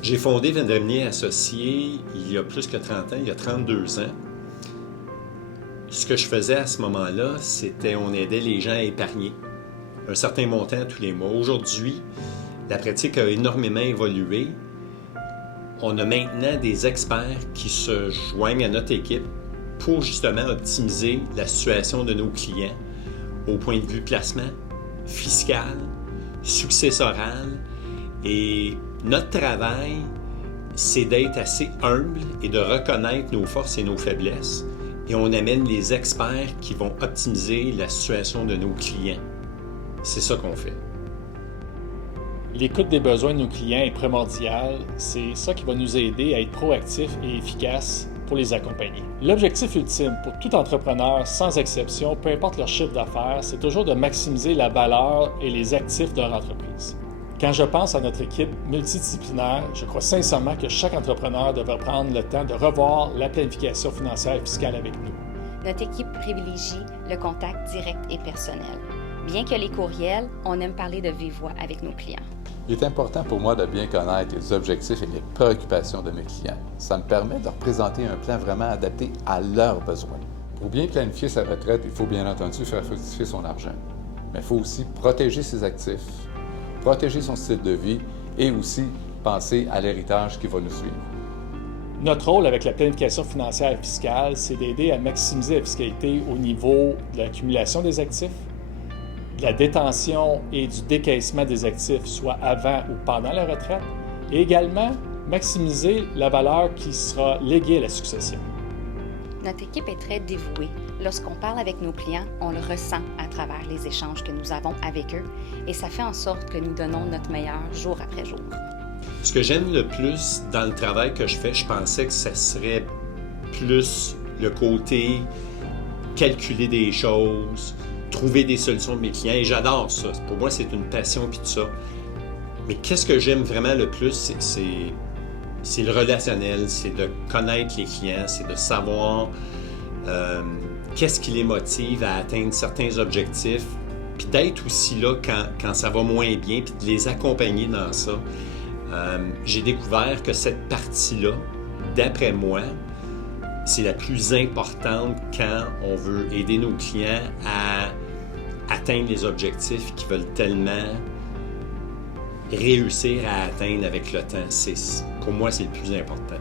J'ai fondé Vendremier Associés il y a plus que 30 ans, il y a 32 ans. Ce que je faisais à ce moment-là, c'était on aidait les gens à épargner un certain montant tous les mois. Aujourd'hui, la pratique a énormément évolué. On a maintenant des experts qui se joignent à notre équipe pour justement optimiser la situation de nos clients au point de vue placement, fiscal, successoral. Et notre travail, c'est d'être assez humble et de reconnaître nos forces et nos faiblesses. Et on amène les experts qui vont optimiser la situation de nos clients. C'est ça qu'on fait. L'écoute des besoins de nos clients est primordiale. C'est ça qui va nous aider à être proactifs et efficaces pour les accompagner. L'objectif ultime pour tout entrepreneur, sans exception, peu importe leur chiffre d'affaires, c'est toujours de maximiser la valeur et les actifs de leur entreprise. Quand je pense à notre équipe multidisciplinaire, je crois sincèrement que chaque entrepreneur devrait prendre le temps de revoir la planification financière et fiscale avec nous. Notre équipe privilégie le contact direct et personnel. Bien que les courriels, on aime parler de vive voix avec nos clients. Il est important pour moi de bien connaître les objectifs et les préoccupations de mes clients. Ça me permet de leur présenter un plan vraiment adapté à leurs besoins. Pour bien planifier sa retraite, il faut bien entendu faire fructifier son argent. Mais il faut aussi protéger ses actifs, protéger son style de vie et aussi penser à l'héritage qui va nous suivre. Notre rôle avec la planification financière et fiscale, c'est d'aider à maximiser la fiscalité au niveau de l'accumulation des actifs, de la détention et du décaissement des actifs, soit avant ou pendant la retraite, et également maximiser la valeur qui sera léguée à la succession. Notre équipe est très dévouée. Lorsqu'on parle avec nos clients, on le ressent à travers les échanges que nous avons avec eux et ça fait en sorte que nous donnons notre meilleur jour après jour. Ce que j'aime le plus dans le travail que je fais, je pensais que ça serait plus le côté calculer des choses, trouver des solutions de mes clients et j'adore ça. Pour moi, c'est une passion puis tout ça. Mais qu'est-ce que j'aime vraiment le plus, c'est le relationnel, c'est de connaître les clients, c'est de savoir qu'est-ce qui les motive à atteindre certains objectifs, puis d'être aussi là quand ça va moins bien, puis de les accompagner dans ça. J'ai découvert que cette partie-là, d'après moi, c'est la plus importante quand on veut aider nos clients à atteindre les objectifs qu'ils veulent tellement réussir à atteindre avec le temps. Pour moi, c'est le plus important.